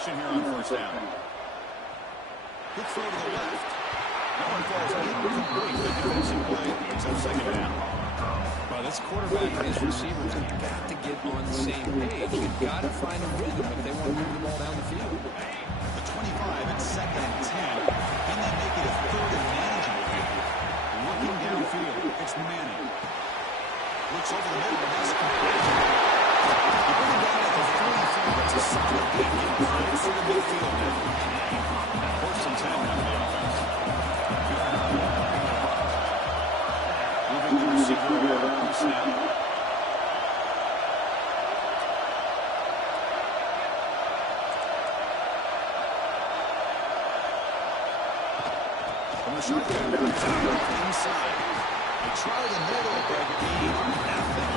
Here on first down. Good throw to the left. That one falls incomplete. The defensive play brings up second down. Well, this quarterback and his receivers have got to get on the same page. They've got to find a rhythm if they want to move the ball down the field. The 25 at second and 10. Can they make it a third and manageable here? Looking downfield, it's Manning. Looks over the middle and that's complete. You bring it down at the 45. That's a solid gain. It's in the midfield now. First and 10 now for the offense. Moving the receiver over on the snap. From the shotgun down inside. They try the middle, but nothing.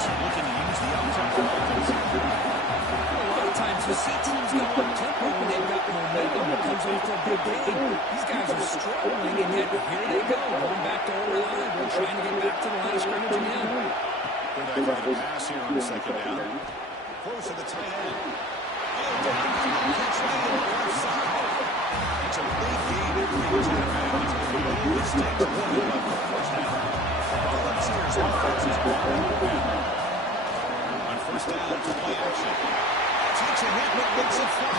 Looking to use the outside for offense. A lot of times you see teams go up tempo when they've got momentum that comes after a big game. These guys are struggling, and yet here they go, going back to over line. We're trying to get back to the line of scrimmage again. Good idea to pass here on second down. Close to the tight end. Catch made on the left side. It's a big gain if he was out of bounds. He mistakes one left for first down. Let's hear his offense's ball. On first down to play action. Takes a hit, but gets it flat.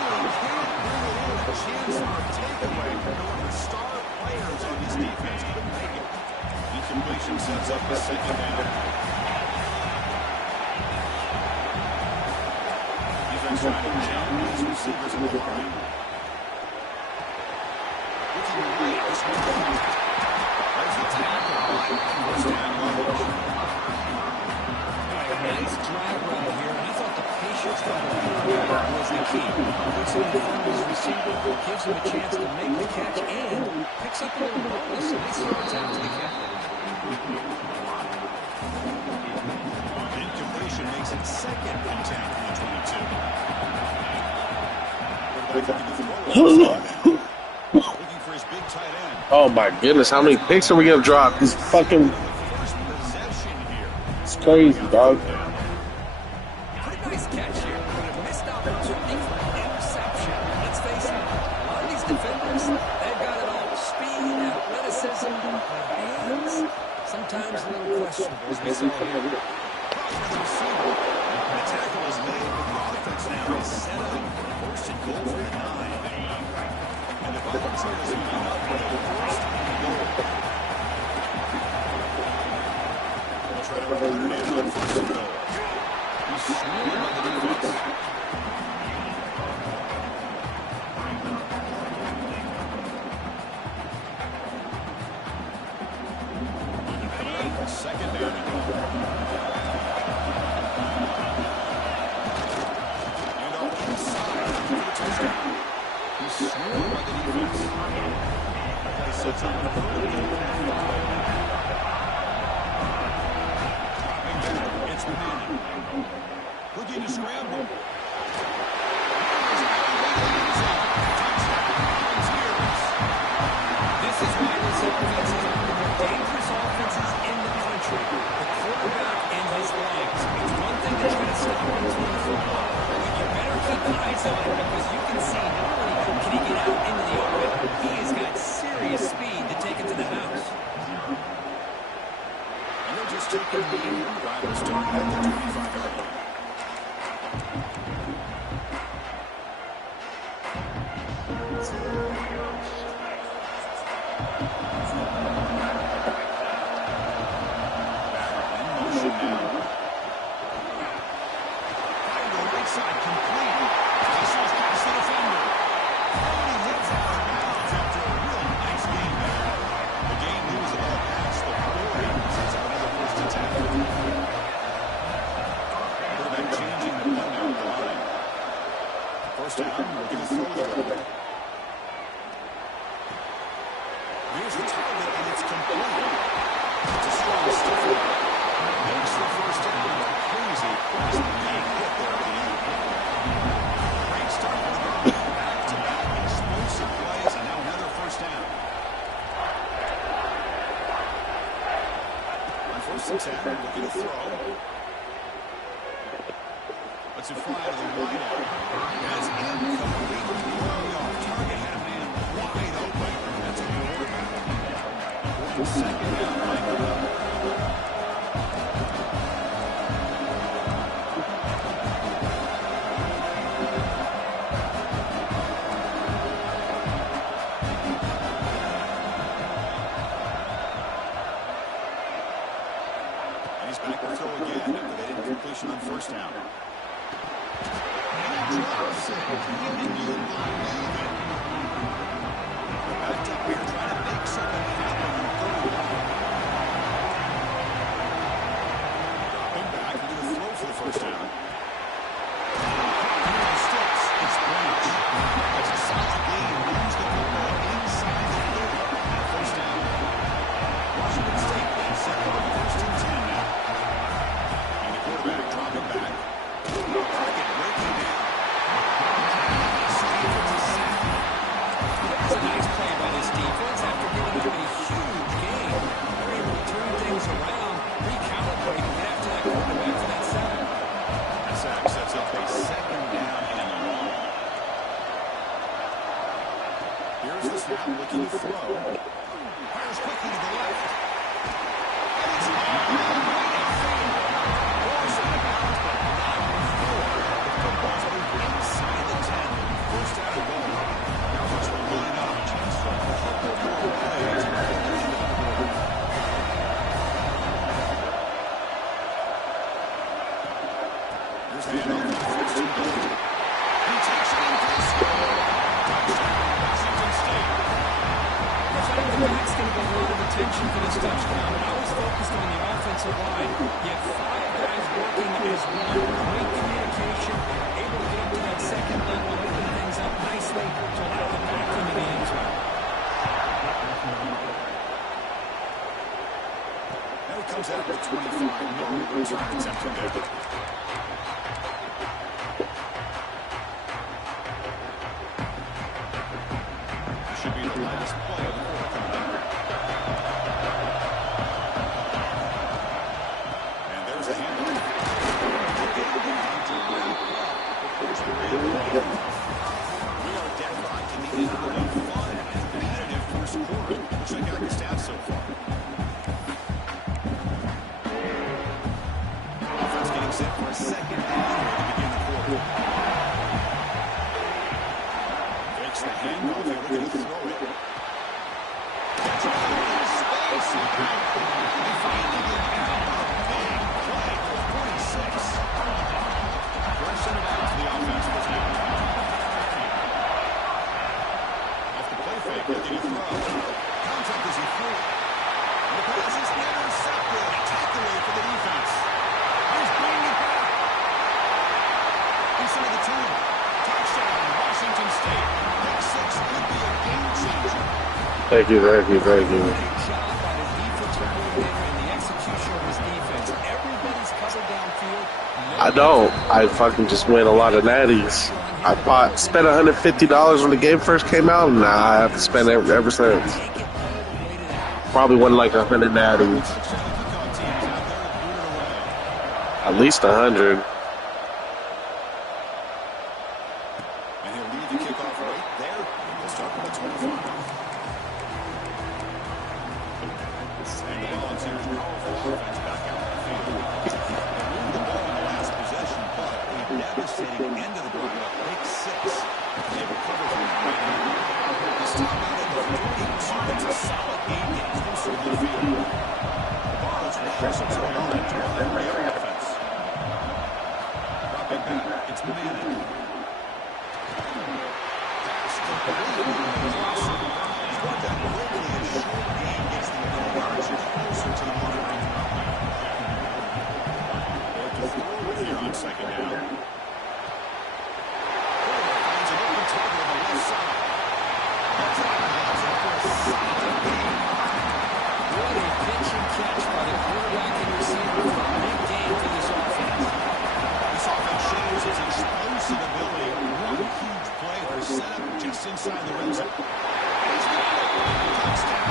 Really can't bring it in. A chance for a takeaway. One of the star players on this defense couldn't make it. Incompletion sets up the second down. Defense trying to jam these receivers in the line. Looking right, this one goes. There's the tackle. First down, nice drive right here, and I thought the patience from the quarterback was the key. Puts him in front of his receiver, gives him a chance to make the catch, and picks up a little bonus. Nice yards out to the captain. Incompletion makes it second and 10 from the 22. Looking for his big tight end. Oh my goodness, how many picks are we gonna drop? This fucking... It's crazy, dog. Pretty nice catch here, but a missed opportunity for an interception. Let's face it, a lot of these defenders, they've got it all. Speed, athleticism, hands. Sometimes a little questionable, as we saw here. The tackle is made, but the offense now is set up. First and goal for the 9. And the Vikings are moving up with a first and goal. Try to run it in on first and goal. He's swarming on the defense. Second down and goal. And off inside for the touchdown. He's swarming on the defense. Play sets up the third and goal. It's Manning. Looking to scramble. This is why this offense is one of the more dangerous offenses in the country. The quarterback and his legs. It's one thing to try to stop him excellent because you can see not only can he get out into the open, he has got serious speed to take it to the house. And they'll just take the lead. Drive will start at the 25-yard line. Here's the target, and it's complete. It's a strong stiff one. Makes the first down. Crazy. Big hit there at the end. Great start for the Browns. Back-to-back explosive plays, and now another first down. On first and 10, looking to throw. Lets it fly out of the wideout. That's incomplete. Way off target. Had a man wide open. That's a quarterback. Second down, Michael. And he's back to throw again after they didn't completion on first down. And he drops it. And you believe it. Backed up here trying to make something happen. First down. Sticks. It's Branch. That's a solid game. Moves the football inside the 30. First down. Washington State leads second on first and 10 now. And the quarterback dropping back. Crockett breaking down. It's a sack. That was a nice play by this defense after giving up a huge game. They're able to turn things around, recalibrate, and get after that quarterback for that sack. Sack sets up a second down and long. Here's the snap looking to throw. Fires quickly to the left. And it's right at field. Ball's out of bounds, but not before. The football's moved inside the 10. First out of goal. Now watch them line up. Chance for a couple more plays. Here's the handoff. He takes it in for the score. Touchdown, Washington State. Defender back's going to get a lot of attention for this touchdown, but I was focused on the offensive line. You have 5 guys working as one. Great communication, able to get up to that second level, open things up nicely to allow the back into the end zone. Now he comes out with 25. No return attempt there. Should be the last play of the quarter coming up. And there's a handoff. We are deadlocked to the end of a fun and competitive first quarter. Check out your stats so far. Offense getting set for a second down to begin the quarter. Takes the handoff. They're looking to throw it. Catch it in space. They finally get out. Big play for 46. Fresh center down to the offense. First down. Off the play fake. Looking to throw. Contact as he threw it. And the pass is intercepted. A takeaway for the defense. He's bringing it back. Inside the 10. Touchdown, Washington State. Pick 6 could be a game changer. Thank you. Great job by the defensive coordinator and the execution of his defense. Everybody's covered downfield. I don't. I fucking just win a lot of natties. I spent $150 when the game first came out, and I have to spend it ever since. Probably won like 100 natties. At least 100. And he'll lead the kickoff right there. He'll start with the 25. And the Volunteers' powerful offense back out on the field. They moved the ball in the last possession, but a devastating end of the drive, a pick six. They recovered from the right hand. This time out at the 42. It's a solid 8 games closer to the field. The Vols will also turn on and draw the offense. Dropping back, it's Manning. Pass complete. He's got that quickly a short game gets the yards closer to the mark. They'll to throw it here on second down. Finds an open target on the left side. What a pitch and catch by the quarterback and receiver for a big game for this offense. This offense shows its explosive ability. One huge play for setup just inside the red zone. Touchdown.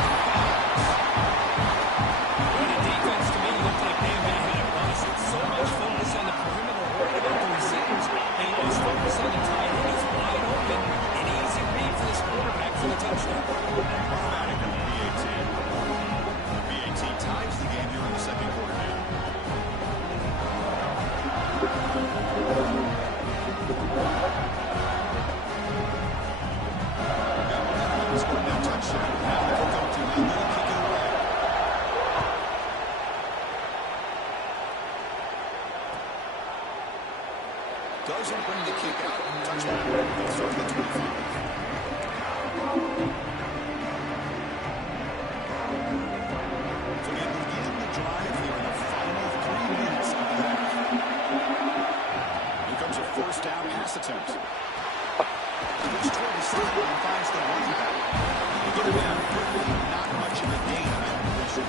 What a defense to me looked like they may have lost so much focus on the perimeter worried about the receivers. They lost focus on the tight end. He's wide open. An easy read for this quarterback for the touchdown. Automatic on the BAT. BAT ties the game here in the second quarter now. Scored that touchdown. Now they'll go to him. They'll kick it away. Doesn't bring the kick out. Touchdown. They'll start the 25. So they begin the drive here in the final 3 minutes of the half. Here comes a first down pass attempt. Looks toward the sideline, finds the running back. They get him down quickly, not much of a gain on that position.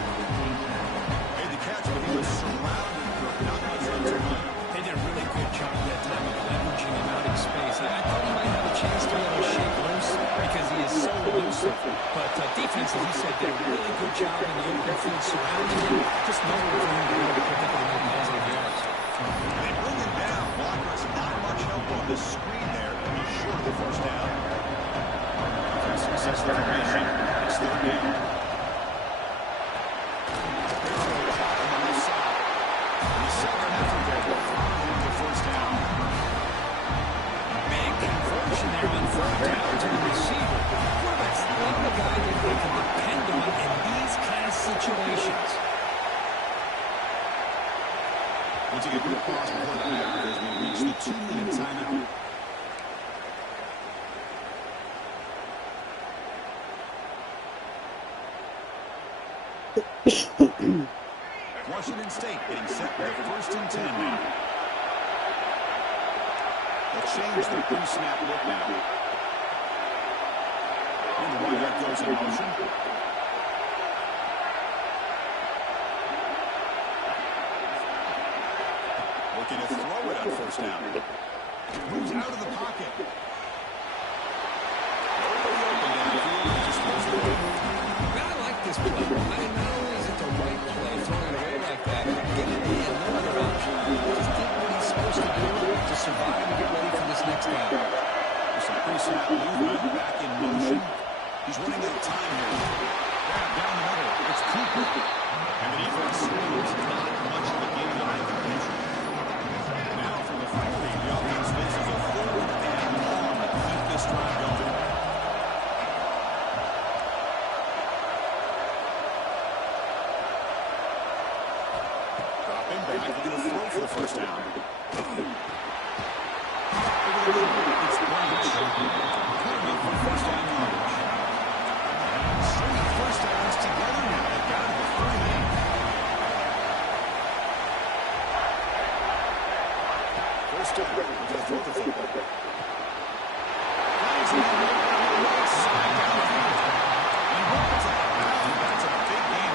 Made the catch, but he was surrounded for not much room to run. They did a really good job that time of leveraging him out in space. I thought he might have a chance to let him shake loose because he is so elusive. But defense, as you said, did a really good job in the open field surrounding him. Just nowhere for him to go to pick up any more positive yards. They bring him down. Blockers not much help on the screen there. He's short of the first down. Successful completion. It's third down. Big conversion there on third down to the receiver. Quarterbacks love the guy that they can depend on in these kind of situations. We'll take a quick pause before the half as we reach the 2-minute timeout. Washington State getting set for the 1st and 10 now. They'll change the pre-snap look now. And the wideout goes in motion. Looking to throw it on first down. Moves out of the pocket. Nobody open downfield. Just throws it away. I like this play. I mean, not only is it the right play, throwing it away like that, but given he had no other option, he just did what he's supposed to do to survive and get ready for this next down. There's some pre-snap movement back in motion. He's running out of time here. Grab down the middle. It's Cooper. And the defense is not much of a gain on that completion. Now from the 40, the offense faces a 4th and long to keep this drive going. Dropping back, he's going to throw for the first down. It's Branch. Putting up for first down yardage. Stringing first downs together now. They've got it to 38. First down. They'll throw the football. Flies in the right side down the field. And runs out. That's a big gain.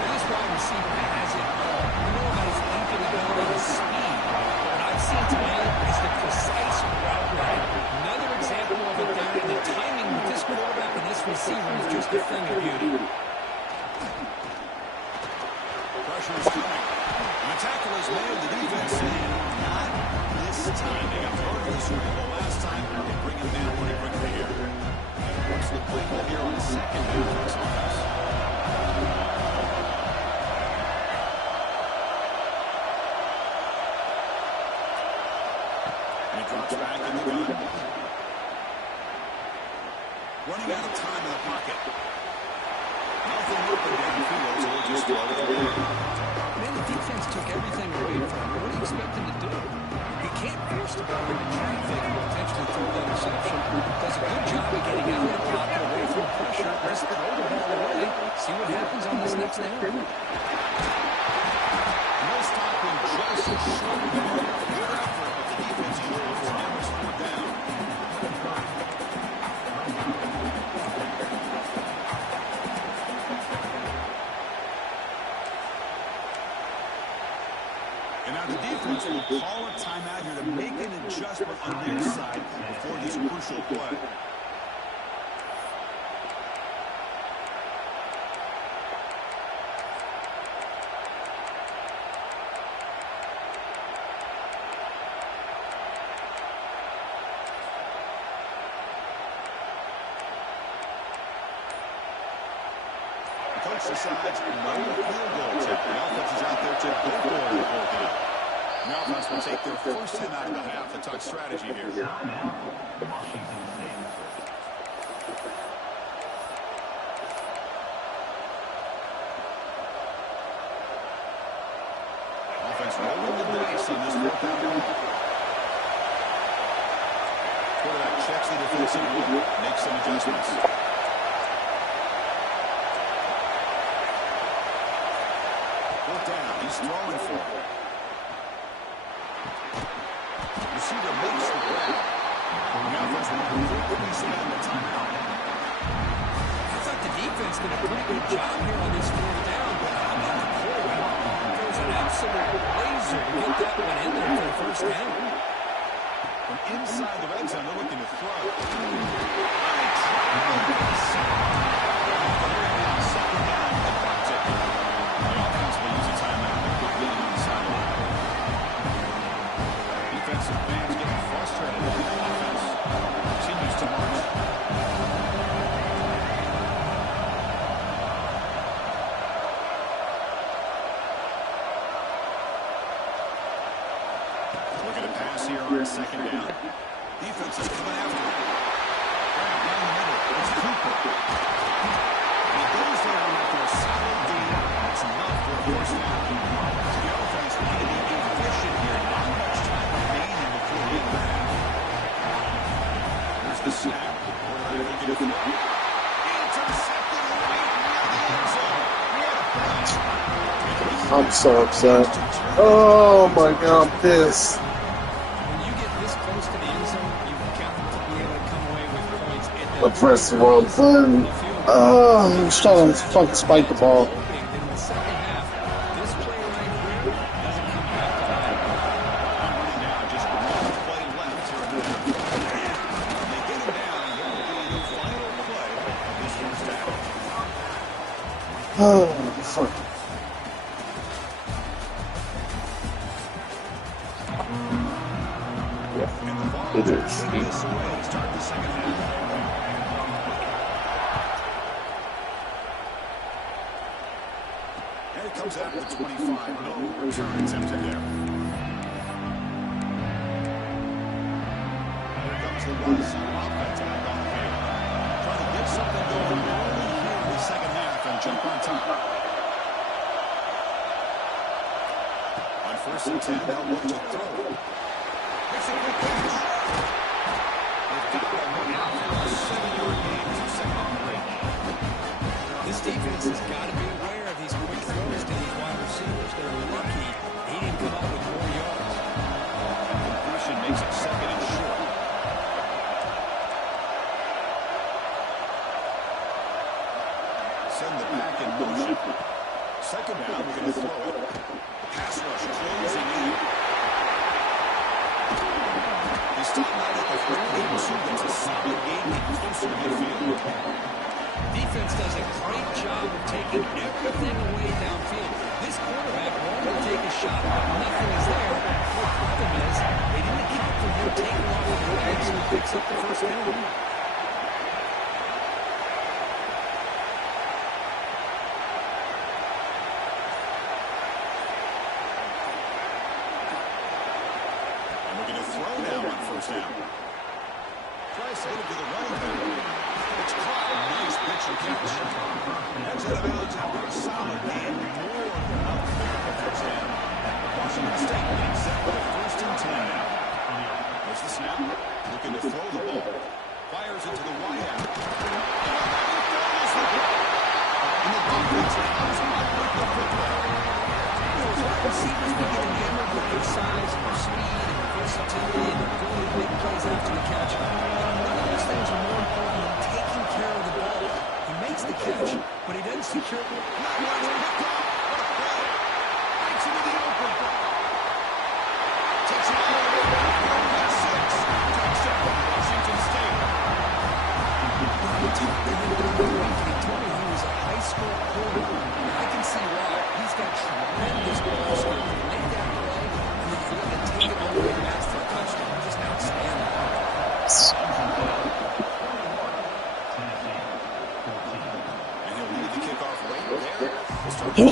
This wide receiver has it all. We know about his leaping ability, his speed. What I've seen today is the precise route running. Another example of it there, and the timing with this quarterback and this receiver is just a thing of beauty. Pressure is coming. And the tackle is made. The defense saying, not this time. They got thrown to the Super Bowl last time. They bring him down pretty quickly here. What's the play call here on the second down for this offense? And he drops back in the gun. Running out of time in the pocket. Nothing open downfield, so we'll just throw it away. Man, the defense took everything away from him. What do you expect him to do? He can't force the ball into traffic and potentially throw the interception. Does a good job of getting out of the pocket away from pressure. Just throw the ball away. See what happens on this next down. No stopping, just short of the mark. Good effort, but the defense holds and never slowed down. And now the defense will call a timeout here to make an adjustment on their side before this crucial play. The coach decides no field goal attempt. The offense is out there to go for the fourth down. The offense will take their first timeout of the half to talk strategy here. Offense rolling the dice on this fourth down. Quarterback checks the defensive look, makes some adjustments. Fourth down, he's throwing for it. Receiver makes the grab. The offense will quickly spend the timeout. I thought the defense did a pretty good job here on this fourth down, but how about the quarterback? There's an absolute laser to get that one in there for the first down. From inside the red zone, they're looking to throw. Second down, the clock ticking. The offense will use a timeout to quickly on the sideline. Defensive fans getting frustrated. Offense continues to march. Looking to pass here on second down. Defense is coming after him. Right down the middle. It's Cooper. And he goes there after a solid gain. That's enough for a first down. So the offense need to be efficient here. Not much time remaining before the end of the half. There's the snap. Looking to throw. Intercepted right near the end zone. I'm so upset. Oh my god, I'm pissed. When you get this close to the end zone, you've got to be able to come away with points. The press the wrong button. Oh, I'm trying to fucking spike the ball. In the second half, this play right here doesn't come back to bite. Now just one play left here in the half. They get him down. And that will be the final play of this first half. Oh, fuck. It is. This away to start the second half. And it comes out to the 25. No return attempted there. Here comes the Wazoo offense back on the field. Trying to get something going early here in the second half and jump on top. On first and 10, they'll look to throw. It's a quick pass. This defense has got to be aware of these quick throws to these wide receivers. They're lucky he didn't come up with more yards. Compression makes it second and short. Send the back in motion. Second down, we're going to throw it. Pass rush closing in. They stop right at the 32. That's a solid gain closer to midfield. Defense does a great job of taking everything away downfield. This quarterback wanted to take a shot, but nothing is there. The problem is they didn't account for him taking off the leg and he picks up the first down. Price headed to the running back. It's caught. Nice pitch and catch. Heads out of bounds after a solid gain. More out there for first down. Washington State getting set for the 1st and 10 now. There's the snap. Looking to throw the ball. Fires into the wide out. And the defense comes up with the football. Those wide receivers begin to get with their size and their speed and their versatility and their ability to make plays after the catch. None of those things are more important than taking care of the ball. He makes the catch, but he doesn't secure it. Not much picked up. What a play. Bites into the open. Takes it all the way back. 6. Touchdown, Washington State. We talked to him during the week, and he told me he was a high school corner. I can see why. He's got tremendous ball skills. He made that play, and then he's going to take it all the way back for a touchdown. Just outstanding. And he'll lead the kickoff right there. We'll start the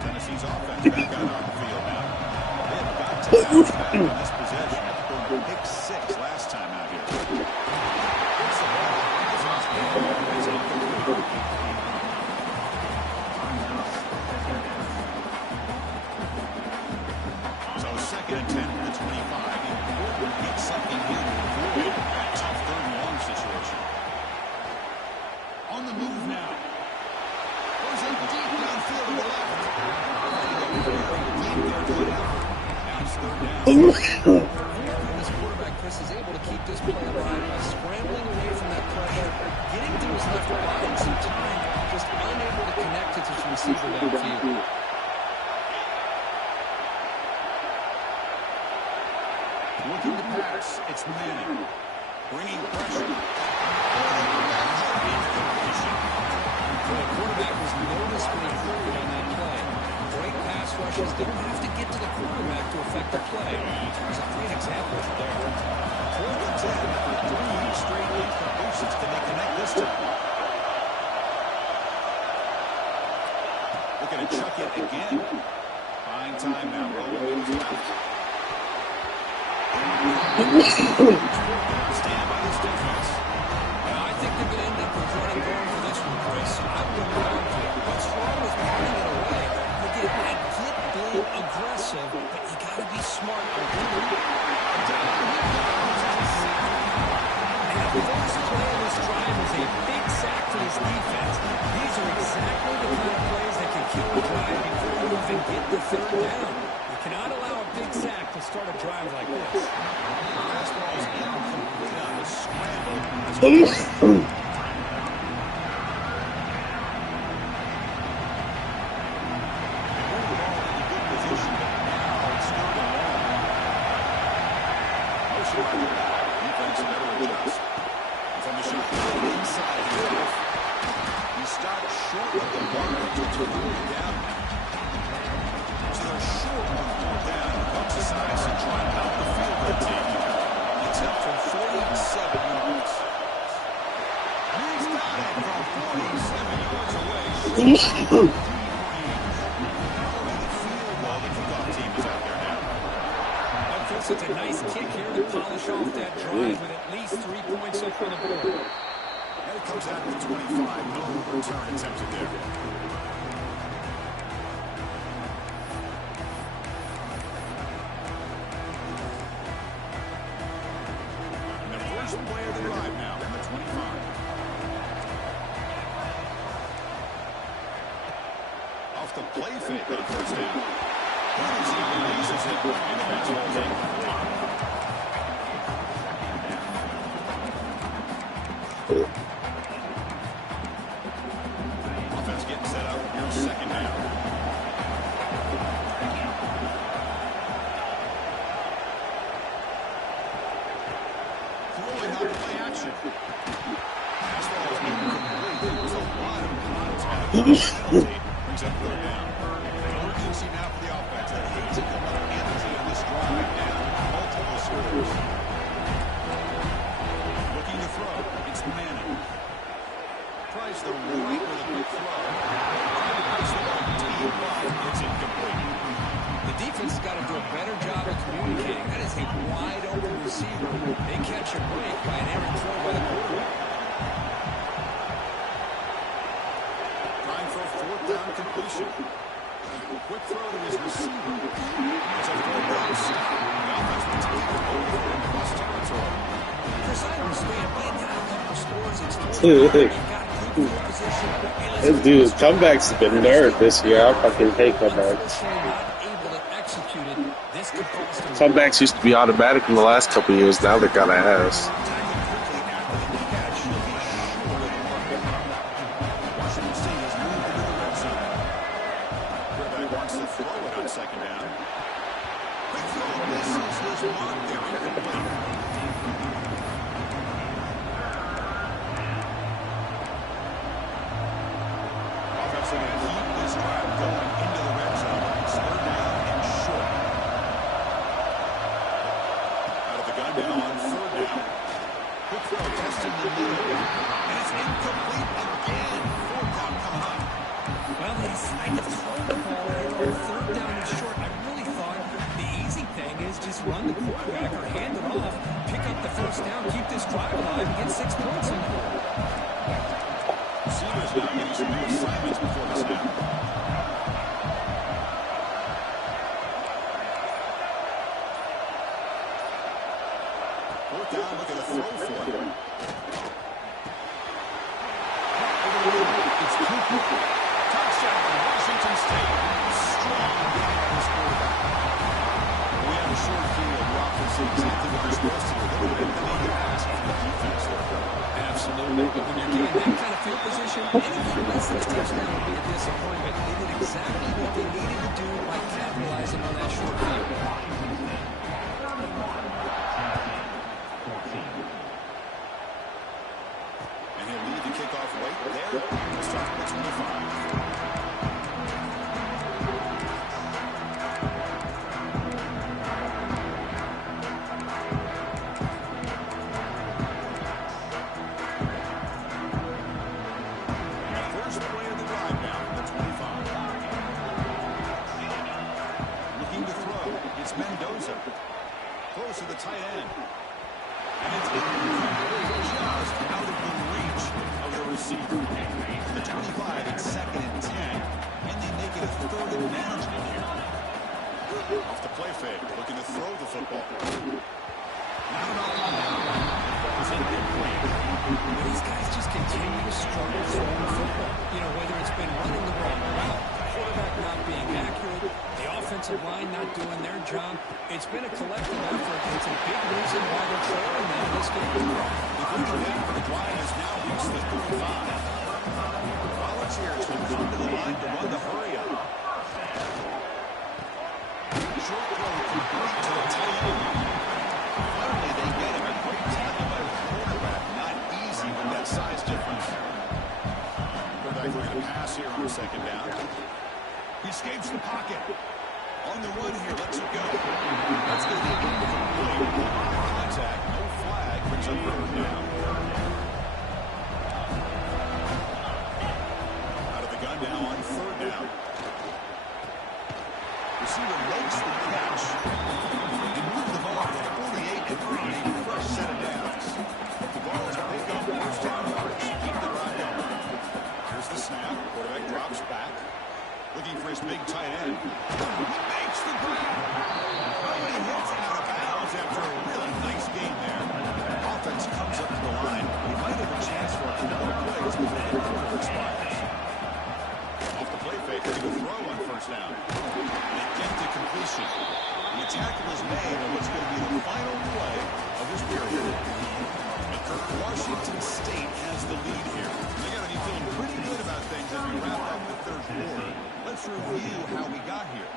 Tennessee's offense back out on the field now. They've got to bounce back on this possession after throwing a pick 6 last time out here. Gets the ball. It's incomplete. So 2nd and 10 from the 25. Important to get something here to avoid that tough 3rd and long situation. On the move now. Goes in deep downfield to the left. This quarterback, Chris, is able to keep this play alive by scrambling away from that pressure, getting to his left or buying some time, just unable to connect to his receiver downfield. Looking to pass. It's Manning. Bringing pressure. The quarterback was noticeably hurried on that play. Great pass rushes don't have to get to the quarterback to affect the play. There's a great example of it there. 4th and 10 after 3 straight incompletions. Can they connect this time? Looking to chuck it again. Buying time now. Rolling goes left. Stand by this defense. I think they're going to end up with running going for this one, Chris. I'm going to argue. What's wrong with running it away? I get being aggressive, but you got to be smart. And the first play of this drive was a big sack for this defense. These are exactly the kind of plays that can kill a drive before you even get the 3rd down. You cannot allow a big sack to start a drive like this. Fastball is incomplete on the scramble. It's a nice kick here to polish off that drive with at least 3 points up on the board. And it comes out to 25. No return attempted there. And the first play of the drive now from the 25. Off the play fake on 1st down. He releases it, and the fastball is incomplete. Offense getting set up here in 2nd half. Throwing out play action. Fastball is lot of contact. Penalty brings up third down. Urgency now for the offense that hates to come up empty on this drive and multiple scores. Looking to throw. It's Manning. Tries the right with a quick throw. Trying to push the ball deep, but it's incomplete. The defense has got to do a better job of communicating. That is a wide open receiver. They catch a break by an errant throw by the quarterback. Trying for a fourth down completion. Quick throw to his receiver. It's a fourth down stop. The offense will take it over in cross territory. For Cyrus Smith, being down a couple scores, it's fourth down. You've got good field position. Hey, dude, comebacks have been nerd this year. I fucking hate comebacks. Comebacks used to be automatic in the last couple of years. Now they're kind of ass. Washington State has moved into the red zone. Quarterback wants to throw it on second down. Quick throw misses his mark there. Incomplete. Offense going to keep this drive going into the red zone. It's third down and short. Out of the gun now on third down. Quick throw testing the middle. And it's incomplete again. Fourth down coming up. Well, they decided to throw the ball here on third down and short. I really thought the easy thing is just run the quarterback or hand it off, pick up the first down, keep this drive alive, and get 6 points on the board. Receivers now getting some new assignments before the snap. Fourth down, look at a throw for him. It's Cooper. Touchdown, Washington State. Strong guy on this quarterback. We have a short field. The offense is exactly what they're supposed to do. They're going to need to pass from the defense there. Absolutely. But when you're getting that kind of field position, anything less than a touchdown would be a disappointment. They did exactly what they needed to do by capitalizing on that short field. And he'll lead the kickoff right there to start the 25. Close to the tight end. And it's just out of the reach of the receiver. The 25, it's 2nd and 10. And they make it a third and management here. Off the play fake, looking to throw the football. Now it's incomplete. These guys just continue to struggle throwing the football. You know, whether it's been running the wrong route, quarterback not being accurate, the offensive line not doing their job. It's been a collective effort. It's a big reason why they're trailing now this game. The third down for the drive has now reached the 35. Volunteers will come to the line to run the hurry up. Short throw complete to the tight end. Finally, they get him. A great tackle by the quarterback. Not easy with that size difference. Quarterback going to pass here on second down. He escapes the pocket. On the run here, lets it go. That's going to be incomplete. Contact, no flag, brings up third down. Out of the gun now on third down. Receiver makes the catch. They move the ball to 48 and 3. Fresh set of downs. The ball is picked up first down yards. Keep the drive going. Here's the snap. Quarterback drops back. Looking for his big tight end. He makes the grab. He hits out of bounds after a really nice game there. Offense comes up to the line. He might have a chance for another play as the quarter expires. Off the play fake, ready to throw on first down. They get to completion. The tackle is made on what's going to be the final play of this period. Washington State has the lead here. They got to be feeling pretty good about things as we wrap up the third quarter. Let's review how we got here.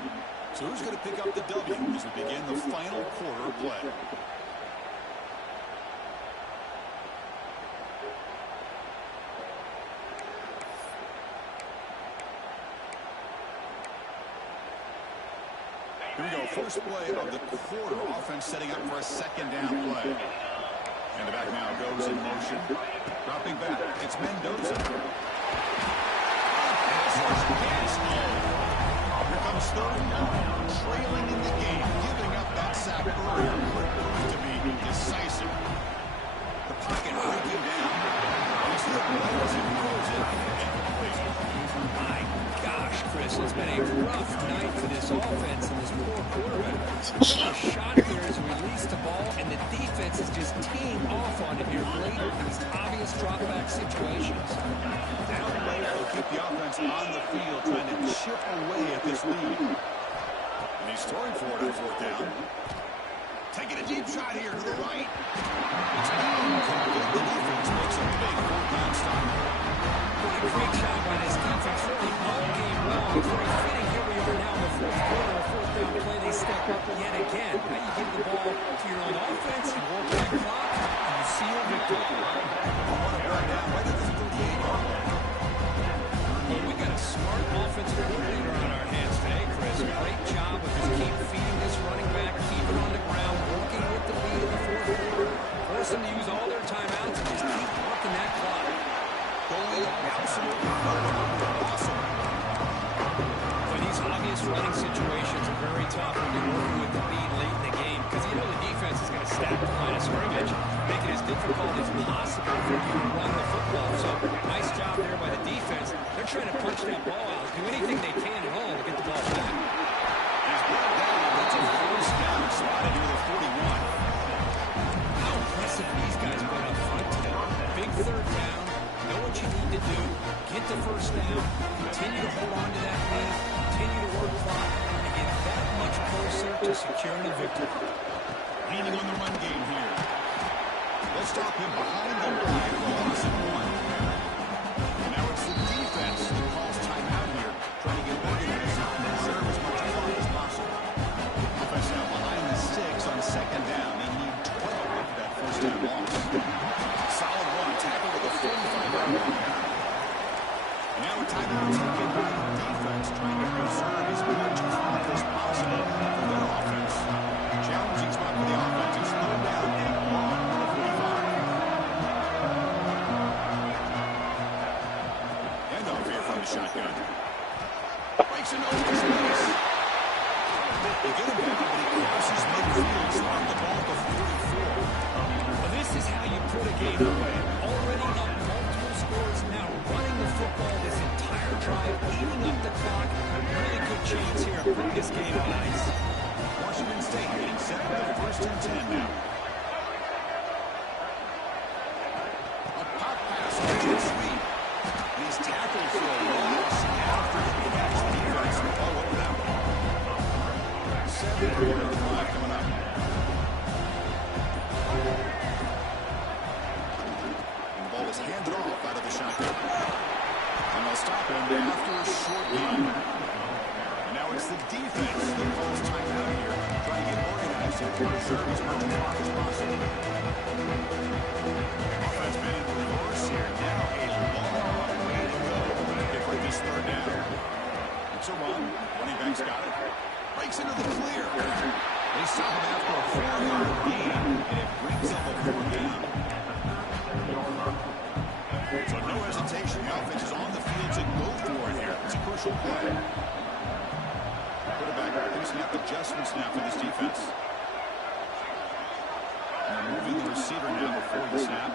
So who's going to pick up the W as we begin the final quarter play? Here we go. First play of the quarter. Offense setting up for a second down play. And the back now goes in motion. Dropping back. It's Mendoza. Here comes third down. Trailing in the game. Giving up that sack earlier could prove to be decisive. The pocket breaking down. He's hit well as he throws it. My gosh, Chris, it's been a rough night for this offense and this poor quarterback. A shot there is released the ball, and the defense is just teeing off on it here late in these obvious drop-back situations. Down low will keep the offense on the field, trying to chip away at this lead. And he's throwing for it on fourth down. Taking a deep shot here to the right. It's incomplete. The defense makes a big fourth-down stop. What a great job by this defense, really all game long. Very fitting, here we are now in the fourth quarter, a fourth down play. They step up yet again. Now you give the ball to your own offense, you work that clock, and you seal victory. Want to burn down right at the 38-yard line. Well, we got a smart offensive coordinator on our hands today, Chris. Great job of just keep feeding this running back, keep it on the ground, working with the lead in the fourth quarter, force them to use all their timeouts, and just keep working that clock. Going absolutely awesome. But these obvious running situations are very tough when you're working with the lead late in the game, because you know the defense is going to stack the line of scrimmage, make it as difficult as possible for you to run the football. So nice job there by the defense. They're trying to punch that ball out, do anything they can at all to get the ball back. He's brought down. That's a first down spotted near the 41. How impressive these guys been up front today. Big third down. Know what you need to do. Get the first down. Continue to hold on to that lead. Continue to work clock. And get that much closer to securing a victory. Leaning on the run game here. They'll stop him behind the line for a loss of one. And now it's the defense that calls timeout here, trying to get organized and preserve as much clock as possible. Offense now behind the 6 on second down. They need 12 after that first down loss. Solid run, tackle with a 45-yard line. And now a timeout taken by the defense, trying to preserve as much clock as possible for their offense. Challenging spot for the offense. It's third down and long on the 45. And off here from the shotgun. Breaks into open space. They get him down, but he crosses midfield, throwing the ball to 44. Well, this is how you put a game away. Already up multiple scores, now running the football this entire drive, eating up the clock. Really good chance here of putting this game on ice. Washington State getting set for the first and 10 now. A pop pass on jet sweep. And he's tackled for a loss after the catch. The defense all over that one. 7 quarter of the drive coming up. And the ball is handed off out of the shotgun. And they'll stop him after a short game. And now it's the defense that calls timeout here, trying to get organized and preserve as much clock as possible. Offense been in reverse here. Now a long way to go to break this third down. It's a run. Running back's got it. Breaks into the clear. They stop him after a 4-yard gain, and it brings up a fourth down. So no hesitation. The offense is on the field to go for it here. It's a crucial play. Quarterback going to snap adjustments now for this defense. And they're moving the receiver now before the snap.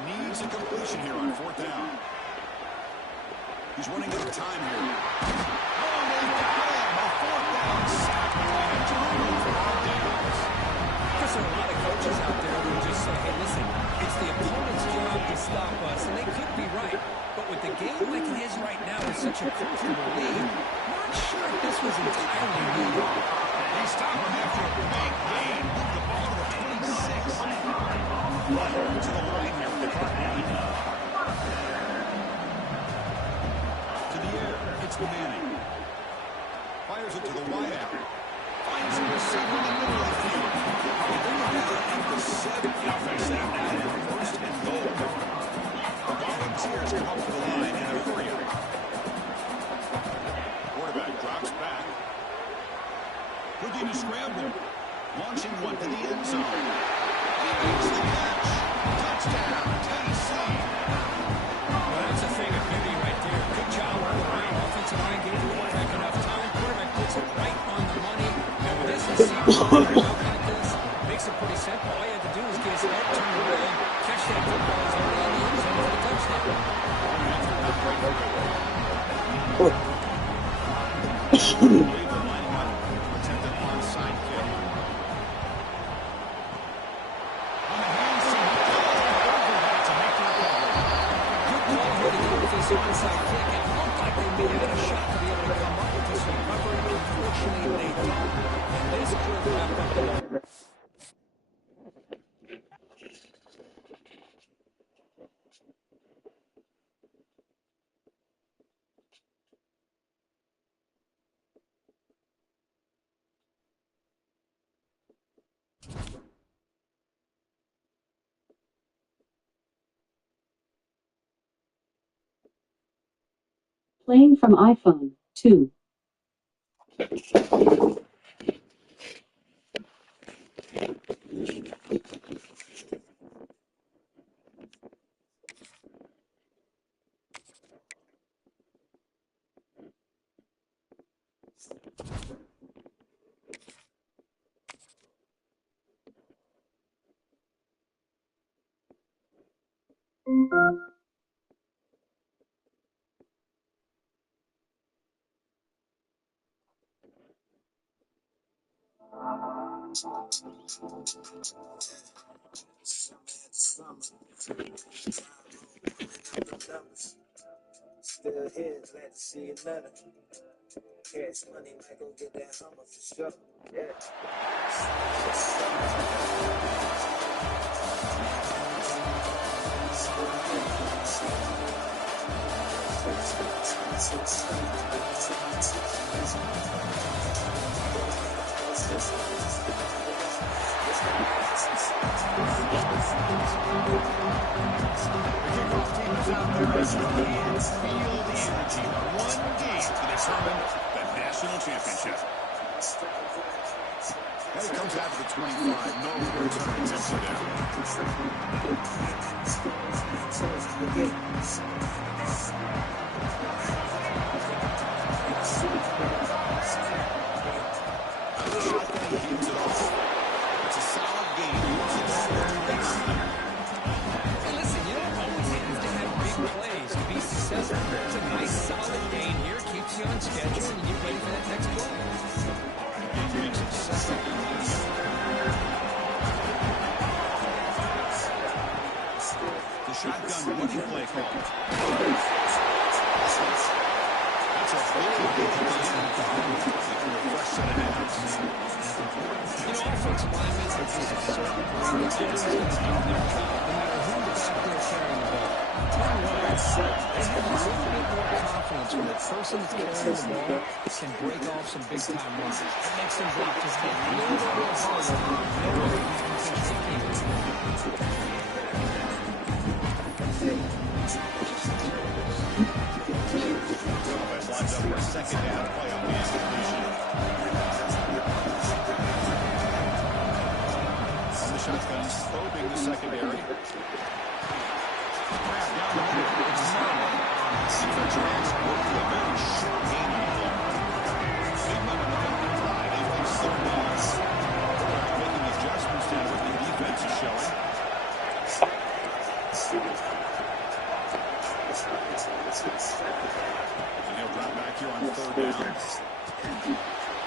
Needs a completion here on fourth down. He's running out of time here. Oh, they got him! A fourth down sack and a turnover on downs. Because there are a lot of coaches out there who just say, hey, listen, it's the opponent's job to stop us, and they could be right. But with the game like it is right now with such a comfortable lead, not sure if this was entirely legal. They stop him after a big gain. Move the ball to the 26. To the line here with the clock running. To the air. It's Manning. Fires it to the wide out. Finds a receiver in the middle of the field. Bring it down at the 7. He'll fix that now. First and goal. The Volunteers come up to the line in a hurry. Quarterback drops back. Looking to scramble. Launching one to the end zone. He makes the catch. Touchdown, Tennessee. Well, that's a thing of beauty right there. Good job all around. Offensive line gave the quarterback enough time. Quarterback puts it right on the money. And with this receiver like this, makes it pretty simple. All you have to do is get his head turned around, catch that football is already in the end zone for the touchdown. Attempted onside kick. Onside kick. It looked like they may have had a shot to be able to come up with this recovery. Unfortunately, they don't. And this could wrap up the Playing from iPhone 2. Still here, glad to see you better. Cash money, might go get that Hummer for sure. Yeah. Kickoff team is out there as you can feel the energy. One game to determine the national championship. As he comes out to the 25, no return attempts are It's a solid game. Hey, listen, you don't always have to have big plays to be successful. It's a nice, solid gain here. Keeps you on schedule, and you get ready for that next play. Makes it second. The shotgun running play call. That's a big fresh set of downs. You know, offensive linemen are just so great. They're always going to do their job, no matter who is out there carrying the ball. Tell you what, they have a little bit more confidence when the person that's carrying the ball can break off some big-time runs. It makes them block just a little bit harder, knowing who's going to take it. Lines up for a second down play on the execution. On the shotgun, probing the secondary. Grab down the middle. It's Merrill. Defensive ends working a very short game on the ball. Big number to come to tie. They face third down. Making adjustments to what the defense is showing. And he'll drop back here on third down.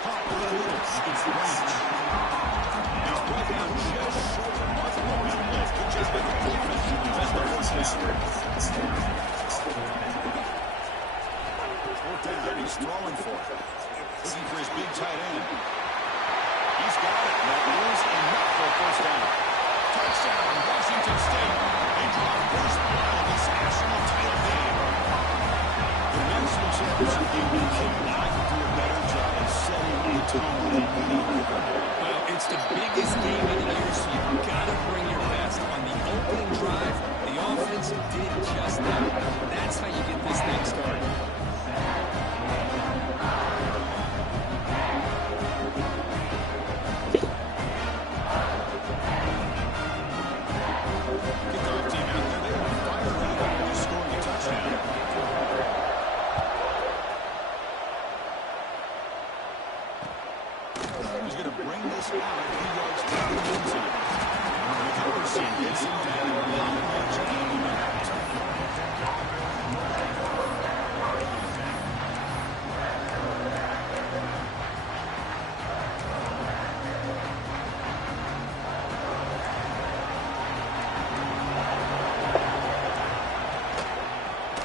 Hop to the middle. Against range. He's brought down just short of Mark Morgan. Good job by the defense. Best of first down. Fourth down. He's throwing for it. Looking for his big tight end. He's got it. That is enough for a first down. Touchdown, Washington State. They draw first blood of this national title game. The national championship game cannot do a better job of setting the Well, it's the biggest game of the year, so you've got to bring your best. On the opening drive, the offense did just that. That's how you get this thing started. Kickoff team out there. They were fired up after scoring a touchdown. He's going to bring this out a few yards down the end zone. McPherson gets him down.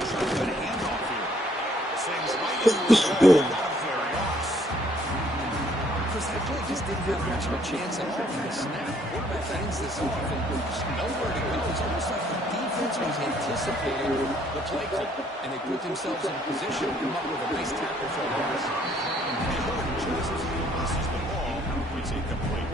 Shotgun handoff here. Sings right into his wall. Not a fair loss. Chris, that play just didn't have much of a chance at all for the snap. Quarterback ends this off and there's nowhere to go. It's almost like the defense was anticipating the play call, and they put themselves in a position to come up with a nice tackle for a loss. They hold it just as he releases the ball. It's incomplete.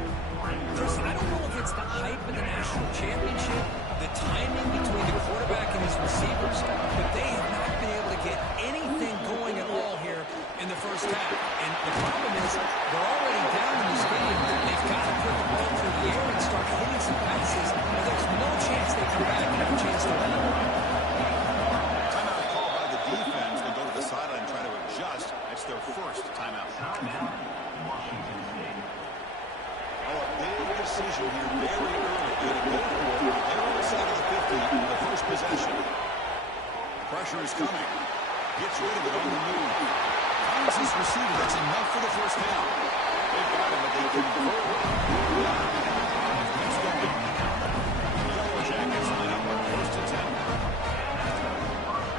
Chris, I don't know if it's the hype of the national championship, the timing between the quarterback and his receivers, but they have not been able to get anything going at all here in the first half. And the problem is they're already down in the stadium. They've got to put the ball through the air and start hitting some passes, or there's no chance they come back and have a chance to win. Timeout called by the defense. They go to the sideline and try to adjust. It's their first timeout. Oh, a big decision here very early. They're going to go for it. They're on the side of the 50 in the first possession. Pressure is coming. Gets rid of it on the move. Finds his receiver. That's enough for the first down. They've got him, but they convert it. Keeps going. Yellow Jackets line up on first and 10.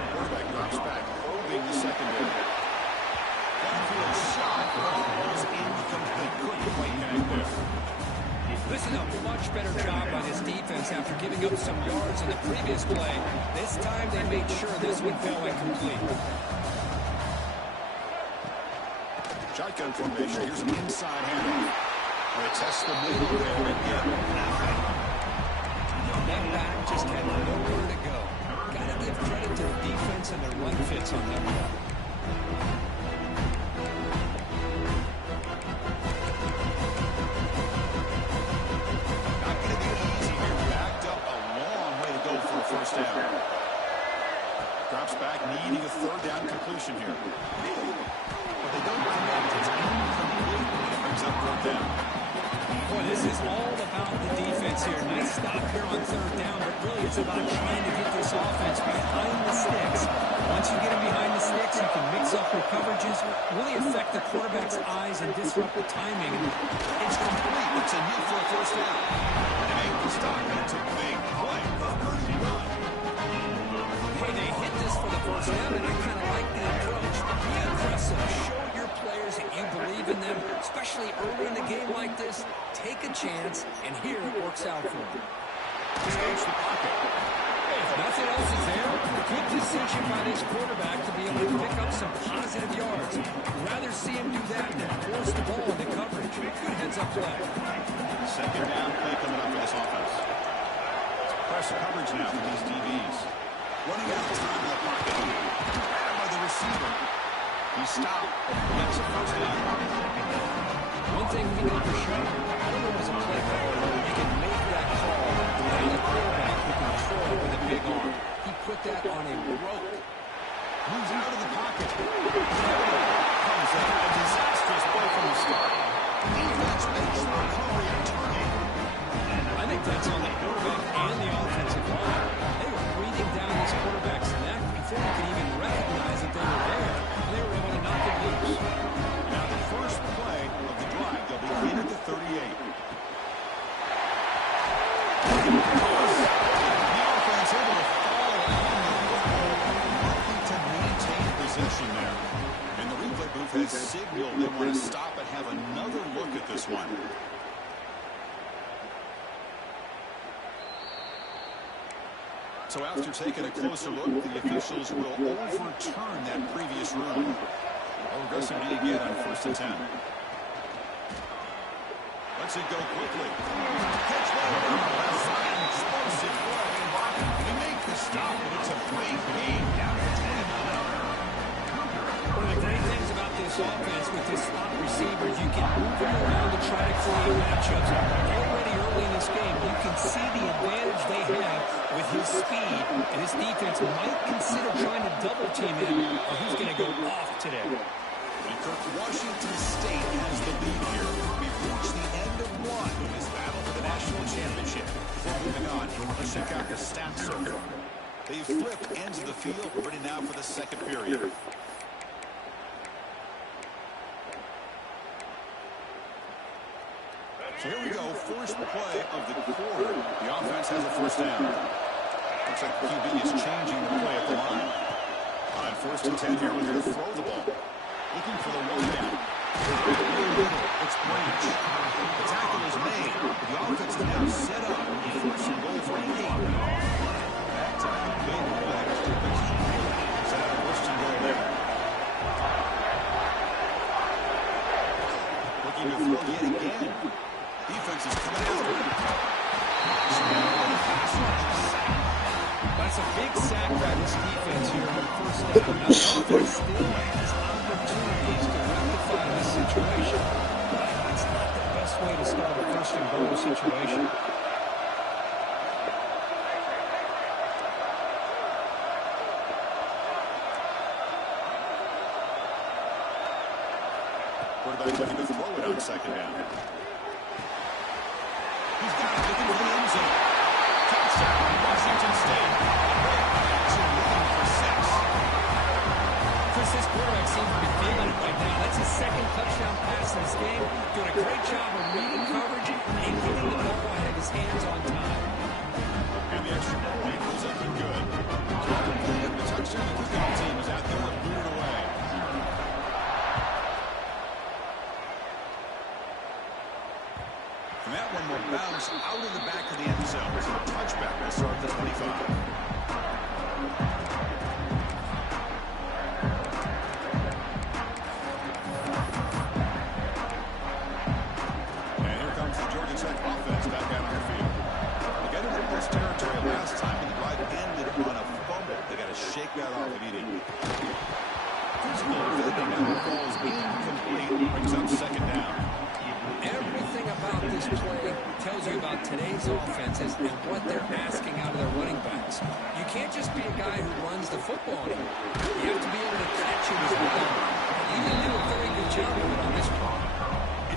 Quarterback drops back, probing the secondary. Downfield shot. Was incomplete. Couldn't quite connect there. Listen, a much better job by this defense after giving up some yards in the previous play. This time they made sure this one fell incomplete. Shotgun formation. Here's an inside handoff. They test the middle there and get nothing. That back just had nowhere to go. Got to give credit to the defense and their run fits on that one. Not going to be easy here. Backed up a long way to go for a first down. Drops back, needing a third down completion here. But they don't connect. It's incomplete. It brings up third down. Boy, this is all about the defense here. Nice stop here on third down, but really it's about trying to get this offense behind the sticks. Once you get them behind the sticks, you can mix up your coverages, really affect the quarterback's eyes and disrupt the timing. It's complete. It's enough for a first down. They make the stop, and it's a big play for a first down. Hey, they hit this for the first down, and I kind of like the approach. Be aggressive. Show your players that you believe in them, especially early in a game like this. Take a chance, and here it works out for them. Change the pocket. If nothing else is there, good decision by this quarterback to be able to pick up some positive yards. Rather see him do that than force the ball into coverage. Good heads-up play. Second down play coming up for this offense. Press coverage now for these DBs. Running out of time in the pocket. Grabbed by the receiver. He stopped. That's a first down. One thing we know for sure, I don't know as a play caller, you can make that call without a quarterback who can control with a big arm. He put that on a rope. Moves out of the pocket. Comes a disastrous play from the start. Defense makes the recovery and turning. I think that's on the quarterback and the offensive line. They were breathing down this quarterback's neck before he could even recognize that they were there. And they were able to knock it loose. Now the first play of the drive, they'll be in at the 38. The offense able to fall on the football, looking to maintain possession there. And the replay booth has signaled they want to stop and have another look at this one. So after taking a closer look, the officials will overturn that previous ruling. Aggressive D again on first and 10. lets it go quickly. Catch one on the left side, an explosive play. They make the stop, and it's a great gain down to 10 now. One of the great things about this offense with this slot receivers, you can move them around to try to create matchups. Already early in this game, you can see the advantage they have with his speed, and this defense might consider trying to double team him, or he's going to go off today. And Kirk, Washington State has the lead here. We've reached the end of one in this battle for the national championship. Before moving on, let's check out the stats so far. They've flipped ends of the field. We're ready now for the second period. So here we go, first play of the quarter. The offense has a first down. Looks like the QB is changing the play at the line. On first and 10 here, we're going to throw the ball. Looking for the one down. It's Branch. The tackle is made. The offense is now set up. First and goal for 8. That tackle made the play. Set up first and goal there. Looking to throw yet again. Defense is coming after him. That's a big sack by this defense here on first down. Now, the offense still has opportunities to rectify this situation. It's not the best way to start a first and goal situation. Quarterback looking to throw it on second down. He's got it, looking for the end zone. Touchdown, Washington State. Looking for 6. Chris, this quarterback seems to be feeling it right now. That's his second touchdown pass in this game. Doing a great job of reading coverage and getting the ball out of his hands on time. And the extra point goes up and good. The touchdown, the kickoff team is out there and booted away. And that one will bounce out of the back of the end zone. So a touchback will start at the 25. And here comes the Georgia Tech offense back out on the field. They got into close territory last time, and the drive ended on a fumble. They got to shake that off immediately. Physical defending now falls incomplete. Brings up second down. Everything about this play tells you about today's offenses and what they're asking out of their running backs. You can't just be a guy who runs the football anymore. You have to be able to catch it as well. You didn't do a very good job of it on this play.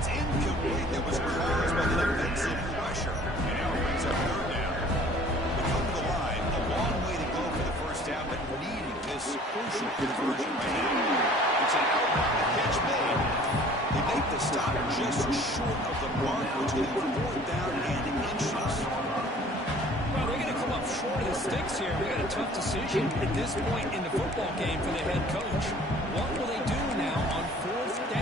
It's incomplete. That was caused by the defensive pressure. And now it brings up third down. They come to the line. A long way to go for the first down, but needing this crucial conversion right now. It's an outright catch made. They make the stop just short of the mark, which is 4th down and inches. Well, they're going to come up short of the sticks here. They got a tough decision at this point in the football game for the head coach. What will they do now on 4th down?